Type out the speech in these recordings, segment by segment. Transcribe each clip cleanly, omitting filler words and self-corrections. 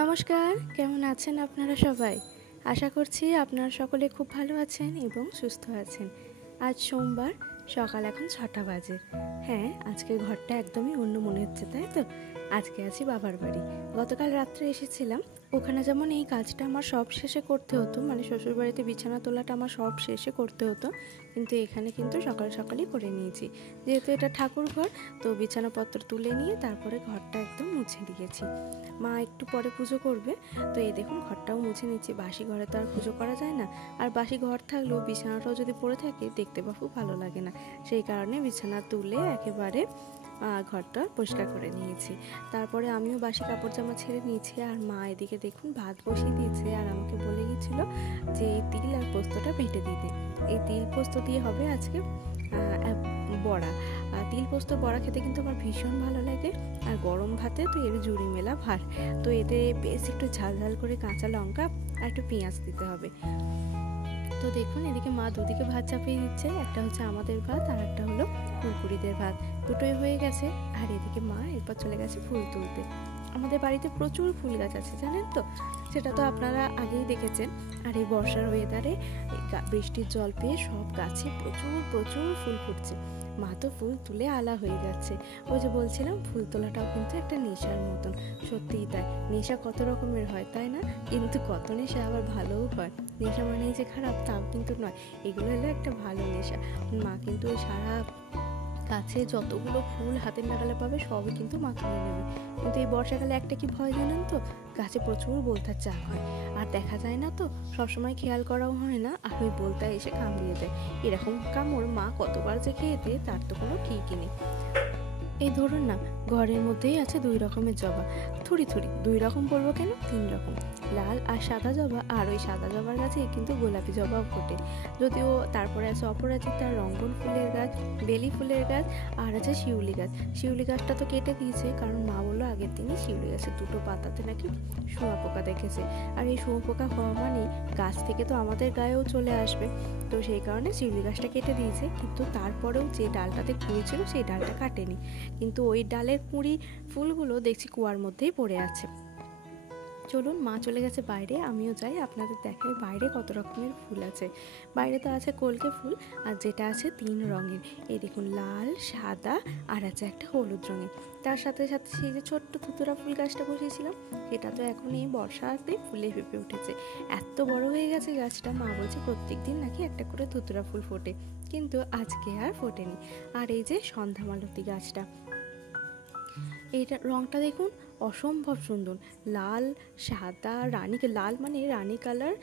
নমস্কার, কেমন আছেন আপনারা সবাই? আশা করছি আপনারা সকলে খুব ভালো আছেন এবং সুস্থ আছেন। আজ সোমবার, সকাল এখন 6টা বাজে। হ্যাঁ, আজকে ঘরটা একদমই অন্য মনে হচ্ছে, তাই তো? আজকে আছি বাবার বাড়ি। গতকাল রাত্রে এসেছিলাম। ওখানে যেমন এই কাজটা আমার সব শেষে করতে হতো, মানে শ্বশুরবাড়িতে বিছানা তোলাটা আমার সব শেষে করতে হতো, কিন্তু এখানে কিন্তু সকাল সকালই করে নিয়েছি। যেহেতু এটা ঠাকুর ঘর, তো বিছানাপত্র তুলে নিয়ে তারপরে ঘরটা একদম মুছে দিয়েছি। মা একটু পরে পুজো করবে, তো এই দেখুন ঘরটাও মুছে নিচ্ছি। বাসি ঘরে তো আর পুজো করা যায় না, আর বাসি ঘর থাকলেও বিছানাটাও যদি পড়ে থাকে দেখতে বা খুব ভালো লাগে না। সেই কারণে বিছানা তুলে একেবারে ঘরটা পরিষ্কার করে নিয়েছি। তারপরে আমিও বাসি কাপড় জামা ছেড়ে নিয়েছি, আর মা এদিকে দেখুন ভাত বসিয়ে দিয়েছে, আর আমাকে বলে গিয়েছিল যে এই তিল আর পোস্তটা বেটে দিতে। এই তিল পোস্ত দিয়ে হবে আজকে বড়া। তিল পোস্ত বড়া খেতে কিন্তু আমার ভীষণ ভালো লাগে, আর গরম ভাতে তো এর জুড়ি মেলা ভার। তো এতে বেশ একটু ঝাল ঝাল করে কাঁচা লঙ্কা আর একটু পেঁয়াজ দিতে হবে। তো দেখুন এদিকে মা দুদিকে ভাত চাপিয়ে দিচ্ছে, একটা হচ্ছে আমাদের ভাত আর একটা হলো কুরকুরিদের ভাত। দুটোই হয়ে গেছে, আর এদিকে মা এরপর চলে গেছে ফুল তুলতে। আমাদের বাড়িতে প্রচুর ফুল গাছ আছে, জানেন তো? সেটা তো আপনারা আগেই দেখেছেন। আর এই বর্ষার ওয়েদারে বৃষ্টির জল পেয়ে সব গাছে প্রচুর প্রচুর ফুল ফুটছে। মা তো ফুল তুলে আলা হয়ে যাচ্ছে। ওই যে বলছিলাম, ফুল তোলাটাও কিন্তু একটা নেশার মতন। সত্যিই তাই, নেশা কত রকমের হয়, তাই না? কিন্তু কত নেশা আবার ভালোও হয়। নেশা মানেই যে খারাপ তাও কিন্তু নয়, এগুলো হলো একটা ভালো নেশা। মা কিন্তু ওই সারা গাছে যতগুলো ফুল হাতের নাগালে পাবে সবই কিন্তু মা তুলে নেবে। কিন্তু এই বর্ষাকালে একটা কি ভয় জানেন তো, গাছে প্রচুর বোলতার চাক হয়, আর দেখা যায় না তো, সবসময় খেয়াল করাও হয় না, আর ওই বোলতা এসে কামড়িয়ে দেয়। এরকম কামড় মা কতবার যে খেয়ে দেয় তার তো কোনো ঠিক নেই। এই ধরুন না, ঘরের মধ্যেই আছে 2 রকমের জবা। থুড়ি 2 রকম বলবো কেন, 3 রকম, লাল আর সাদা জবা। আর ওই সাদা জবার গাছে কিন্তু গোলাপি জবাও ফোটে। যদিও তারপরে আছে অপরাজিতা, রঙ্গন ফুলের গাছ, বেলি ফুলের গাছ, আর আছে শিউলি গাছ। শিউলি গাছটা তো কেটে দিয়েছে, কারণ মা বললো আগের দিনই শিউলি গাছের 2টো পাতাতে নাকি শুঁয়োপোকা দেখেছে, আর এই শুঁয়োপোকা হওয়া মানেই গাছ থেকে তো আমাদের গায়েও চলে আসবে। তো সেই কারণে শিউলি গাছটা কেটে দিয়েছে, কিন্তু তারপরেও যে ডালটাতে কুড়ি ছিল সেই ডালটা কাটেনি। কিন্তু ওই ডালের কুঁড়ি ফুলগুলো দেখছি কুয়ার মধ্যেই পড়ে আছে। চলুন, মা চলে গেছে বাইরে, আমিও যাই, আপনাদের দেখাই বাইরে কত রকমের ফুল আছে। বাইরে তো আছে কলকে ফুল, আর যেটা আছে 3 রঙের। এই দেখুন, লাল, সাদা, আর আছে একটা হলুদ রঙের। তার সাথে সাথে সেই যে ছোট্ট ধুতুরা ফুল গাছটা বসিয়েছিলাম, সেটা তো এখন এই বর্ষাতে ফুলে ফেঁপে উঠেছে। এত বড় হয়ে গেছে গাছটা, মা বলছে প্রত্যেক দিন নাকি একটা করে ধুতুরা ফুল ফোটে, কিন্তু আজকে আর ফোটেনি। আর এই যে সন্ধ্যামালতী গাছটা, এইটা রঙটা দেখুন অসম্ভব সুন্দর, লাল, সাদা, লাল মানে রানী কালার,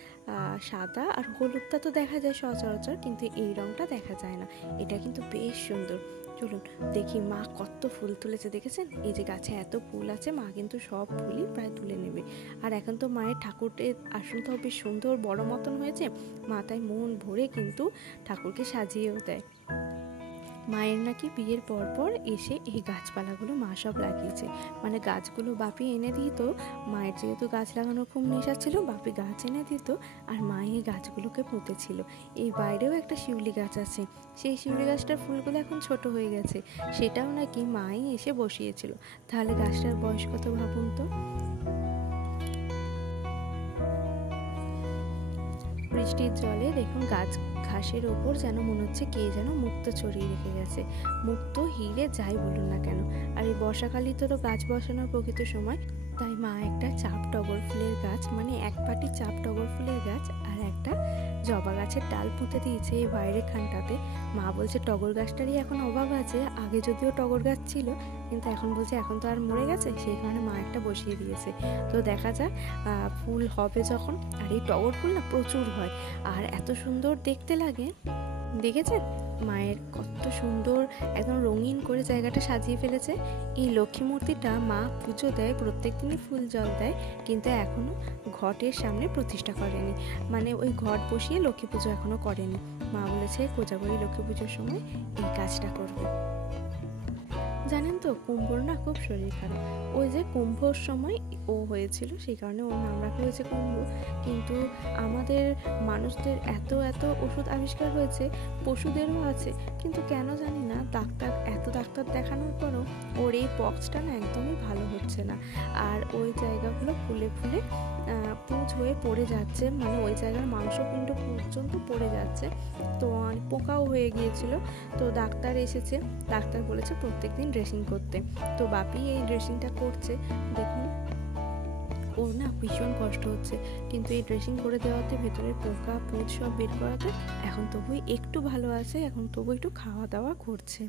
সাদা আর হলুদটা তো দেখা যায় সচরাচর, কিন্তু এই রঙটা দেখা যায় না। এটা কিন্তু বেশ সুন্দর। চলুন দেখি মা কত ফুল তুলেছে, দেখেছেন? এই যে গাছে এত ফুল আছে, মা কিন্তু সব ফুলই প্রায় তুলে নেবে। আর এখন তো মায়ের ঠাকুরের আসনটাও বেশ সুন্দর বড় মতন হয়েছে, মা তাই মন ভরে কিন্তু ঠাকুরকে সাজিয়েও দেয়। মায়ের নাকি বিয়ের পর এসে এই গাছপালাগুলো মা সব লাগিয়েছে, মানে গাছগুলো বাপি এনে দিত। মায়ের যেহেতু গাছ লাগানোর খুব নেশা ছিল, বাপি গাছ এনে দিত, আর মা এই গাছগুলোকে পুঁতেছিল। এই বাইরেও একটা শিউলি গাছ আছে, সেই শিউলি গাছটার ফুলগুলো এখন ছোট হয়ে গেছে, সেটাও নাকি মাই এসে বসিয়েছিল। তাহলে গাছটার বয়স কত ভাবুন তো। বৃষ্টির জলে দেখুন গাছ ঘাসের ওপর যেন মনে হচ্ছে কে যেন মুক্তো ছড়িয়ে রেখে গেছে। মুক্তো, হিরে, যাই বলুন না কেন। আর এই বর্ষাকালই তো গাছ বসানোর প্রকৃত সময়, তাই মা একটা চাপ টগর ফুলের গাছ, মানে এক পাটি চাপ টগর ফুলের গাছ আর একটা জবা গাছের ডাল পুঁতে দিয়েছে এই বাইরের খানটাতে। মা বলছে টগর গাছটারই এখন অভাব আছে, আগে যদিও টগর গাছ ছিল, কিন্তু এখন বলছে এখন তো আর মরে গেছে, সেই কারণে মা একটা বসিয়ে দিয়েছে। তো দেখা যাক ফুল হবে যখন। আর এই টগর ফুল না প্রচুর হয়, আর এত সুন্দর দেখতে লাগে, দেখেছেন? মায়ের কত সুন্দর একদম রঙিন করে জায়গাটা সাজিয়ে ফেলেছে। এই লক্ষ্মী মূর্তিটা মা পুজো দেয়, প্রত্যেক দিনই ফুল জল দেয়, কিন্তু এখনো ঘটের সামনে প্রতিষ্ঠা করেনি, মানে ওই ঘট বসিয়ে লক্ষ্মী পুজো এখনো করেনি। মা বলেছে কোজাগরী লক্ষ্মী পুজোর সময় এই কাজটা করবে। জানেন তো, কুম্ভর না খুব শরীর খারাপ। ওই যে কুম্ভর সময় ও হয়েছিল, সেই কারণে ওর নাম রাখা হয়েছে কুম্ভ। কিন্তু আমাদের মানুষদের এত এত ওষুধ আবিষ্কার হয়েছে, পশুদেরও আছে, কিন্তু কেন জানি না ডাক্তার এত এত ডাক্তার দেখানোর পরও ওর এই পক্সটা না একদমই ভালো হচ্ছে না, আর ওই জায়গাগুলো ফুলে ফুলে পুঁজ হয়ে পড়ে যাচ্ছে, মানে ওই জায়গার মাংসপিণ্ড পর্যন্ত পড়ে যাচ্ছে। তো পোকাও হয়ে গিয়েছিল। তো ডাক্তার এসেছে, ডাক্তার বলেছে প্রত্যেকদিন ড্রেসিং করতে। তো বাপি এই ড্রেসিংটা করছে। দেখুন ওর না ভীষণ কষ্ট হচ্ছে, কিন্তু এই ড্রেসিং করে দেওয়াতে ভেতরের পোকা পুঁজ সব বের করাতে এখন তবুই একটু ভালো আছে, এখন তবু একটু খাওয়া দাওয়া করছে।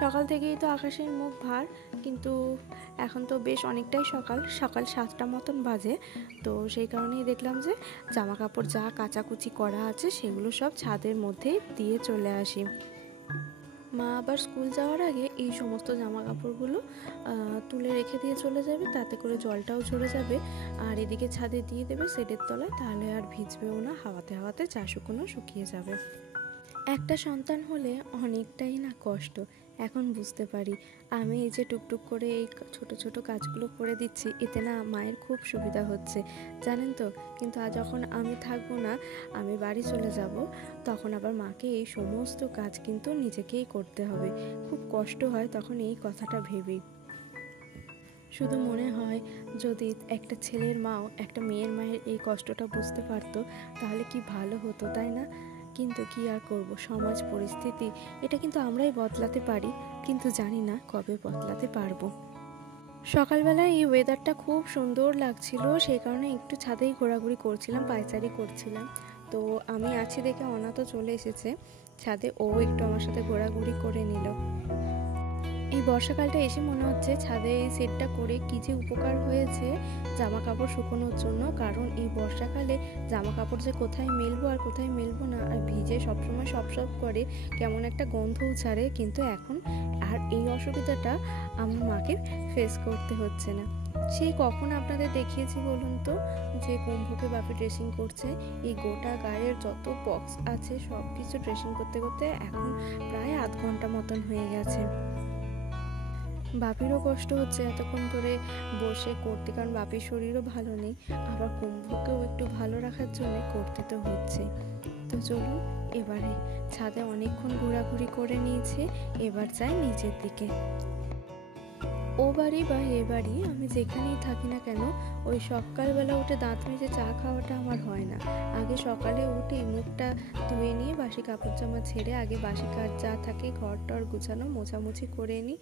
সকাল থেকেই তো আকাশের মুখ ভার, কিন্তু এখন তো বেশ অনেকটাই সকাল 7টা মতন বাজে। তো সেই কারণেই দেখলাম যে জামা কাপড় যা কাচাকুচি করা আছে সেগুলো সব ছাদের মধ্যেই দিয়ে চলে আসি। মা আবার স্কুল যাওয়ার আগে এই সমস্ত জামা কাপড়গুলো তুলে রেখে দিয়ে চলে যাবে, তাতে করে জলটাও ঝরে যাবে, আর এদিকে ছাদে দিয়ে দেবে শেডের তলায়, তাহলে আর ভিজবেও না, হাওয়াতে হাওয়াতে চা শুকনো শুকিয়ে যাবে। একটা সন্তান হলে অনেকটাই না কষ্ট, এখন বুঝতে পারি। আমি এই যে টুকটুক করে এই ছোট ছোট কাজগুলো করে দিচ্ছি, এতে না মায়ের খুব সুবিধা হচ্ছে, জানেন তো। কিন্তু যখন আমি থাকবো না, আমি বাড়ি চলে যাব, তখন আবার মাকে এই সমস্ত কাজ কিন্তু নিজেকেই করতে হবে। খুব কষ্ট হয় তখন এই কথাটা ভেবেই। শুধু মনে হয় যদি একটা ছেলের মাও একটা মেয়ের মায়ের এই কষ্টটা বুঝতে পারতো, তাহলে কি ভালো হতো, তাই না? কিন্তু কি আর করব, সমাজ পরিস্থিতি, এটা কিন্তু আমরাই বদলাতে পারি, কিন্তু জানি না কবে বদলাতে পারবো। সকালবেলায় এই ওয়েদারটা খুব সুন্দর লাগছিল, সেই কারণে একটু ছাদেই ঘোরাঘুরি করছিলাম, পায়চারি করছিলাম। তো আমি আছি দেখে অনা তো চলে এসেছে ছাদে, ও একটু আমার সাথে ঘোরাঘুরি করে নিল। এই বর্ষাকালটা এসে মনে হচ্ছে ছাদে এই সেটটা করে কী যে উপকার হয়েছে জামা কাপড় শুকোনোর জন্য। কারণ এই বর্ষাকালে জামা কাপড় যে কোথায় মেলবো আর কোথায় মেলবো না, আর ভিজে সবসময় সব করে কেমন একটা গন্ধও ছাড়ে। কিন্তু এখন আর এই অসুবিধাটা আমার মাকে ফেস করতে হচ্ছে না। সেই কখন আপনাদের দেখিয়েছি বলুন তো, যে কুম্ভকে বাপি ড্রেসিং করছে, এই গোটা গায়ের যত বক্স আছে সব কিছু ড্রেসিং করতে করতে এখন প্রায় আধ ঘন্টা মতন হয়ে গেছে। বাপিরও কষ্ট হচ্ছে এতক্ষণ ধরে বসে করতে, কারণ বাপির শরীরও ভালো নেই, আবার কুম্ভকেও একটু ভালো রাখার জন্য করতে তো হচ্ছে। তো চলুন এবারে ছাদে অনেকক্ষণ ঘোরাঘুরি করে নিয়েছি, এবার যাই নিচের দিকে। ও বাড়ি বা এ বাড়ি আমি যেখানেই থাকি না কেন, ওই সকালবেলা উঠে দাঁত মেজে চা খাওয়াটা আমার হয় না। আগে সকালে উঠে মুখটা ধুয়ে নিয়ে বাসি কাপড় জামা ছেড়ে আগে বাসি কাজ যা থাকে ঘর টর গুছানো মোছামুছি করে নিই।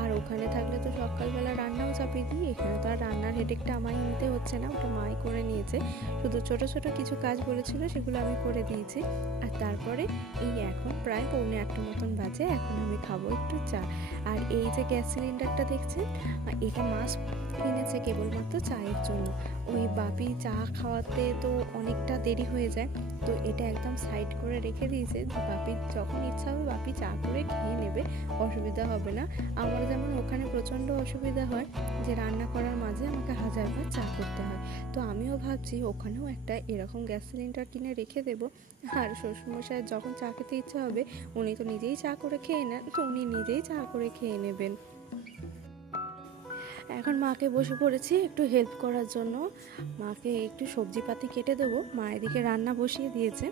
আর ওখানে থাকলে তো সকালবেলা রান্নাও চাপিয়ে দিই, এখানে তো আর রান্নার হেডেকটা আমায় নিতে হচ্ছে না, ওটা মাই করে নিয়েছে। শুধু ছোট ছোট কিছু কাজ বলেছিল সেগুলো আমি করে দিয়েছি। আর তারপরে এই এখন প্রায় 7:45 মতন বাজে, এখন আমি খাবো একটু চা। আর এই যে গ্যাস সিলিন্ডারটা দেখছেন, এটা মাছ কিনেছে কেবলমাত্র চায়ের জন্য। ওই বাপি চা খাওয়াতে তো অনেকটা দেরি হয়ে যায়, তো এটা একদম সাইড করে রেখে দিয়েছে, বাপির যখন ইচ্ছা হবে বাপি চা করে খেয়ে নেবে, অসুবিধা হবে না। আমার যেমন ওখানে প্রচণ্ড অসুবিধা হয় যে রান্না করার মাঝে আমাকে 1000বার চা করতে হয়, তো আমিও ভাবছি ওখানেও একটা এরকম গ্যাস সিলিন্ডার কিনে রেখে দেবো। আর শ্বশুরমশাইয়ের যখন চা খেতে ইচ্ছা হবে, উনি তো নিজেই চা করে খেয়ে নেন, তো উনি নিজেই চা করে খেয়ে নেবেন। এখন মাকে বসে পড়েছি একটু হেল্প করার জন্য, মাকে একটু সবজিপাতি কেটে দেবো। মা এদিকে রান্না বসিয়ে দিয়েছে,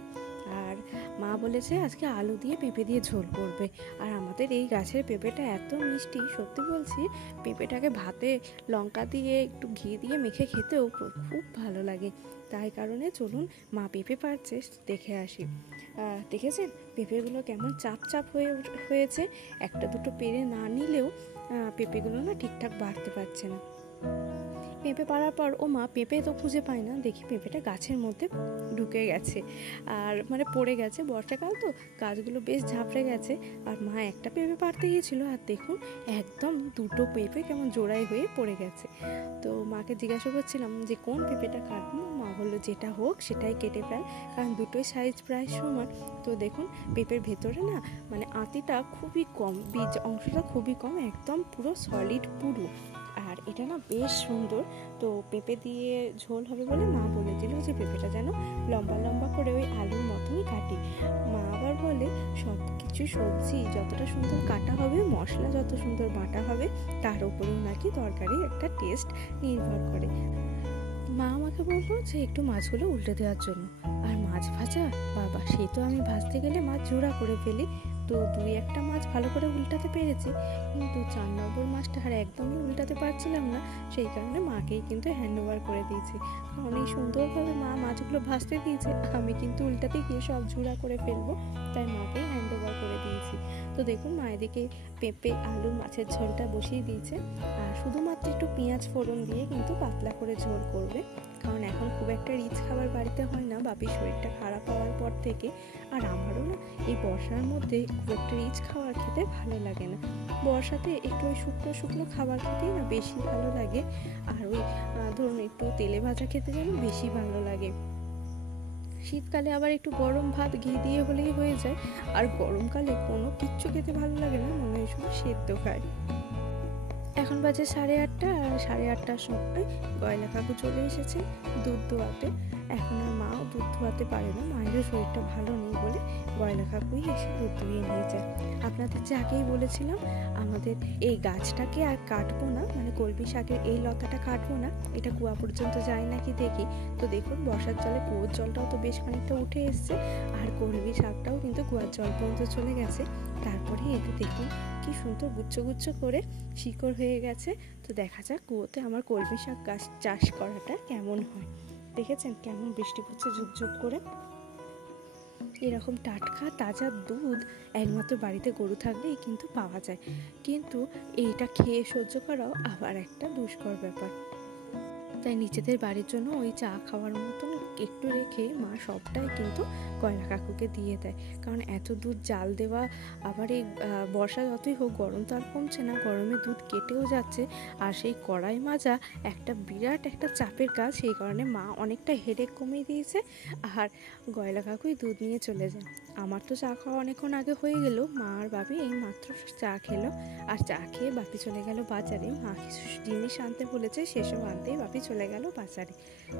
আর মা বলেছে আজকে আলু দিয়ে পেঁপে দিয়ে ঝোল করবে। আর আমাদের এই গাছের পেঁপেটা এত মিষ্টি, সত্যি বলছি, পেঁপেটাকে ভাতে লঙ্কা দিয়ে একটু ঘি দিয়ে মেখে খেতেও খুব ভালো লাগে। তাই কারণে চলুন মা পেঁপে পাড়ছে দেখে আসি। দেখেছেন পেঁপেগুলো কেমন চাপ চাপ হয়েছে, একটা দুটো পেরে না নিলেও পেঁপেগুলো না ঠিকঠাক বাড়তে পারছে না। পেঁপে পাড়ার পর ও মা পেঁপে তো খুঁজে পায় না, দেখি পেঁপেটা গাছের মধ্যে ঢুকে গেছে, আর মানে পড়ে গেছে, বর্ষাকাল তো গাছগুলো বেশ ঝাপড়ে গেছে। আর মা একটা পেঁপে পাড়তে গিয়েছিল, আর দেখুন একদম দুটো পেঁপে কেমন জোড়াই হয়ে পড়ে গেছে। তো মাকে জিজ্ঞাসা করছিলাম যে কোন পেঁপেটা কাটবো, মা বললো যেটা হোক সেটাই কেটে ফেল, কারণ দুটোই সাইজ প্রায় সমান। তো দেখুন পেঁপের ভেতরে না মানে আঁতিটা খুবই কম, বীজ অংশটা খুবই কম, একদম পুরো সলিড পুরো। আর এটা না বেশ সুন্দর। তো পেঁপে দিয়ে ঝোল হবে বলে মা বলে দিল যে পেঁপেটা যেন লম্বা লম্বা করে ওই আলুর মতনই কাটি। মা আবার বলে সব কিছু সবজি যতটা সুন্দর কাটা হবে, মশলা যত সুন্দর বাটা হবে, তার উপরেও নাকি তরকারির একটা টেস্ট নির্ভর করে। মা আমাকে বললো যে একটু মাছগুলো উল্টে দেওয়ার জন্য। আর মাছ ভাজা, বাবা সে তো আমি ভাজতে গেলে মাছ জোড়া করে ফেলি, তো 2-1টা মাছ ভালো করে উল্টাতে পেরেছি, কিন্তু 4 নম্বর মাছটা আর একদমই উল্টাতে পারছিলাম না। সেই কারণে মাকেই কিন্তু হ্যান্ড ওভার করে দিয়েছি। কারণ এই সুন্দরভাবে মা মাছগুলো ভাজতে দিয়েছে, আমি কিন্তু উল্টাতে গিয়ে সব ঝুড়া করে ফেলবো, তাই মাকেই হ্যান্ড ওভার করে দিয়েছি। তো দেখুন মা এদিকে পেঁপে আলু মাছের ঝোলটা বসিয়ে দিয়েছে, আর শুধুমাত্র একটু পেঁয়াজ ফোড়ন দিয়ে কিন্তু পাতলা করে ঝোল করবে। কারণ এখন খুব একটা রিচ খাবার বাড়িতে হয় না বাপির শরীরটা খারাপ হওয়ার পর থেকে। আর আমারও না এই বর্ষার মধ্যে খুব একটা রিচ খাবার খেতে ভালো লাগে না। বর্ষাতে একটু ওই শুকনো শুকনো খাবার খেতেই না বেশি ভালো লাগে। আর ওই ধরুন একটু তেলে ভাজা খেতে যেন বেশি ভালো লাগে। শীতকালে আবার একটু গরম ভাত ঘি দিয়ে হলেই হয়ে যায়। আর গরমকালে কোনো কিচ্ছু খেতে ভালো লাগে না, মনে হয় শুধু সেদ্ধ খায়। এখন বাজে 8:30, আর 8:30টার সময় গয়লা কাকু চলে এসেছে দুধ দোয়াতে। এখন আর মাও দুধ দোয়াতে পারে না, মায়েরও শরীরটা ভালো নেই বলে গয়লা কাকুই এসে দুধ দুইয়ে নিয়ে যায়। আপনাদের যে আগেই বলেছিলাম আমাদের এই গাছটাকে আর কাটবো না, মানে কলমি শাকের এই লতাটা কাটবো না, এটা কুয়া পর্যন্ত যায় নাকি দেখি। তো দেখুন বর্ষার জলে কুয়োর জলটাও তো বেশ খানিকটা উঠে এসছে, আর কলমি শাকটাও কিন্তু কুয়ার জল পর্যন্ত চলে গেছে। তারপরে এতে দেখুন কি সুন্দর গুচ্ছ গুচ্ছ করে শিকড় হয়ে গেছে। তো দেখা যাক কুয়োতে আমার কলমি শাক গাছ চাষ করাটা কেমন হয়। দেখেছেন কেমন বৃষ্টি পড়ছে ঝুপঝুপ করে। এরকম টাটকা তাজা দুধ একমাত্র বাড়িতে গরু থাকলেই কিন্তু পাওয়া যায়, কিন্তু এইটা খেয়ে সহ্য করাও আবার একটা দুষ্কর ব্যাপার। তাই নিজেদের বাড়ির জন্য ওই চা খাওয়ার মতন একটু রেখে মা সবটাই কিন্তু গয়লা কাকুকে দিয়ে দেয়। কারণ এত দুধ জাল দেওয়া, আবার এই বর্ষা যতই হোক গরম তো আর কমছে না, গরমে দুধ কেটেও যাচ্ছে, আর সেই কড়াই মাজা একটা বিরাট একটা চাপের কাজ। সেই কারণে মা অনেকটা হেডেক কমিয়ে দিয়েছে, আর গয়লা কাকুই দুধ নিয়ে চলে যায়। আমার তো চা খাওয়া অনেকক্ষণ আগে হয়ে গেল, মা আর বাপি এই মাত্র চা খেলো। আর চা খেয়ে বাপি চলে গেল বাজারে, মা কিছু জিনিস আনতে বলেছে সেসব আনতেই বাপি চলে গেল বাজারে।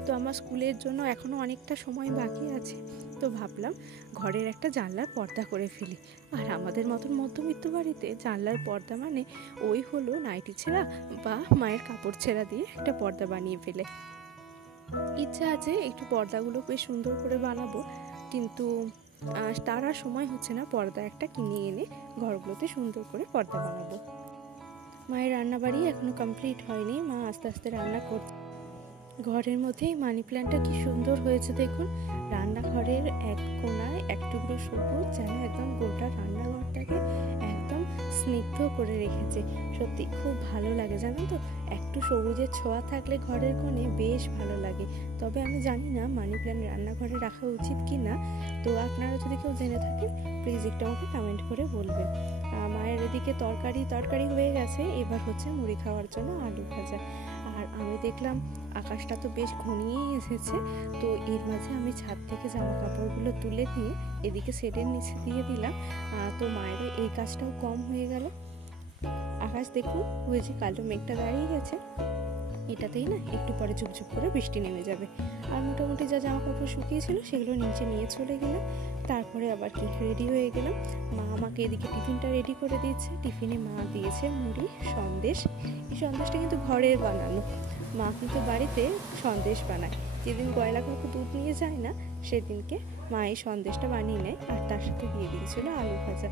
তো আমার স্কুলের জন্য এখনও অনেকটা সময় বাকি আছে, তো ভাবলাম ঘরের একটা জানলার পর্দা করে ফেলি। আর আমাদের মতন মধ্যবিত্ত বাড়িতে জানলার পর্দা মানে ওই হলো নাইটি ছেঁড়া বা মায়ের কাপড় ছেঁড়া দিয়ে একটা পর্দা বানিয়ে ফেলে। ইচ্ছা আছে একটু পর্দাগুলো বেশ সুন্দর করে বানাবো, কিন্তু তার আর সময় হচ্ছে না পর্দা একটা কিনে এনে ঘরগুলোতে সুন্দর করে পর্দা বানাবো। মায়ের রান্নাবাড়ি এখনো কমপ্লিট হয়নি, মা আস্তে আস্তে রান্না করছে। ঘরের মধ্যেই মানি প্ল্যান্টটা কি সুন্দর হয়েছে দেখুন। রান্নাঘরের এক কোণায় এক টুকরো সবুজ যেন একদম গোটা রান্নাঘরটাকে একদম স্নিগ্ধ করে রেখেছে। সত্যি খুব ভালো লাগে জানেন তো, একটু সবুজের ছোঁয়া থাকলে ঘরের কোণে বেশ ভালো লাগে। তবে আমি জানি না মানি প্ল্যান্ট রান্নাঘরে রাখা উচিত কি না, তো আপনারা যদি কেউ জেনে থাকেন প্লিজ একটু আমাকে কমেন্ট করে বলবেন। মায়ের এদিকে তরকারি হয়ে গেছে, এবার হচ্ছে মুড়ি খাওয়ার জন্য আলু ভাজা। আর আমি দেখলাম আকাশটা তো বেশ ঘনিয়েই এসেছে, তো এর মাঝে আমি ছাদ থেকে জামা কাপড়গুলো তুলে নিয়ে এদিকে শেডের নিচে দিয়ে দিলাম। তো মায়ের এই কাজটাও কম হয়ে গেল। আকাশ দেখুন ওই যে কালো মেঘটা দাঁড়িয়ে গেছে, এটাতেই না একটু পরে ঝুপঝুপ করে বৃষ্টি নেমে যাবে। আর মোটামুটি যা জামা কাপড় শুকিয়েছিল সেগুলো নিচে নিয়ে চলে গেলাম। তারপরে আবার কি রেডি হয়ে গেলাম। মা আমাকে এদিকে টিফিনটা রেডি করে দিয়েছে। টিফিনে মা দিয়েছে মুড়ি সন্দেশ। এই সন্দেশটা কিন্তু ঘরের বানানো, মা কিন্তু বাড়িতে সন্দেশ বানায়। যেদিন গয়লা কাকু দুধ নিয়ে যায় না সেদিনকে মা এই সন্দেশটা বানিয়ে নেয়, আর তার সাথে দিয়ে দিয়েছিল আলু ভাজা।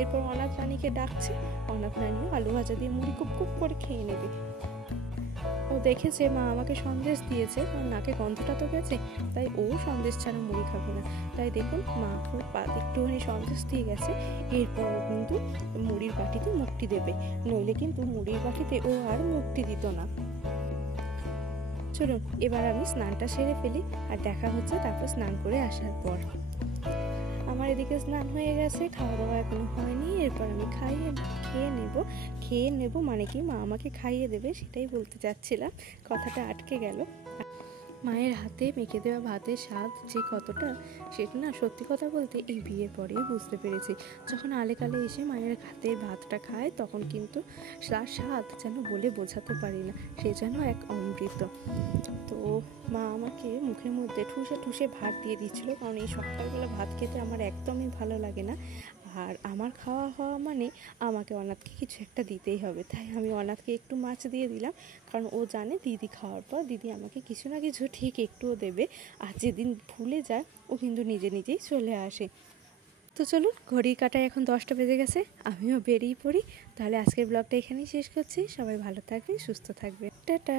এরপর অনাথ রানীকে ডাকছে, অনাথ রানীও আলু ভাজা দিয়ে মুড়ি কুপ কুপ করে খেয়ে নেবে। ও দেখেছে মা আমাকে সন্দেশ দিয়েছে, ওর নাকে গন্ধটা তো গেছে, তাই ও সন্দেশ ছাড়া মুড়ি খাবে না। তাই দেখুন মা খুব একটুখানি সন্দেশ দিয়ে গেছে, এরপর কিন্তু মুড়ির বাটিতে মুখটি দেবে, নইলে কিন্তু মুড়ির বাটিতে ও আর মুখটি দিত না। চলুন এবার আমি স্নানটা সেরে ফেলি, আর দেখা হচ্ছে তারপর স্নান করে আসার পর। আমার এদিকে স্নান হয়ে গেছে, খাওয়া দাওয়া এখনো হয়নি। এরপর আমি খেয়ে নেব মানে কি মা আমাকে খাইয়ে দেবে, সেটাই বলতে চাচ্ছিলাম, কথাটা আটকে গেল। মায়ের হাতে মেখে দেওয়া ভাতের স্বাদ যে কতটা, সেটা না সত্যি কথা বলতে এই বিয়ের পরেই বুঝতে পেরেছি। যখন আলেকালে এসে মায়ের হাতের ভাতটা খায় তখন কিন্তু তার স্বাদ যেন বলে বোঝাতে পারি না, সে যেন এক অমৃত। তো মা আমাকে মুখের মধ্যে ঠুসে ঠুসে ভাত দিয়ে দিচ্ছিলো, কারণ এই সকালবেলা ভাত খেতে আমার একদমই ভালো লাগে না। আর আমার খাওয়া হওয়া মানে আমাকে অনাথকে কিছু একটা দিতেই হবে, তাই আমি অনাথকে একটু মাছ দিয়ে দিলাম, কারণ ও জানে দিদি খাওয়ার পর দিদি আমাকে কিছু না কিছু ঠিক একটুও দেবে। আর যেদিন ভুলে যায় ও কিন্তু নিজে নিজেই চলে আসে। তো চলুন, ঘড়ির কাঁটায় এখন 10টা বেজে গেছে, আমিও বেরিয়ে পড়ি। তাহলে আজকের ব্লগটা এখানেই শেষ করছি। সবাই ভালো থাকবেন, সুস্থ থাকবেন, টাটা।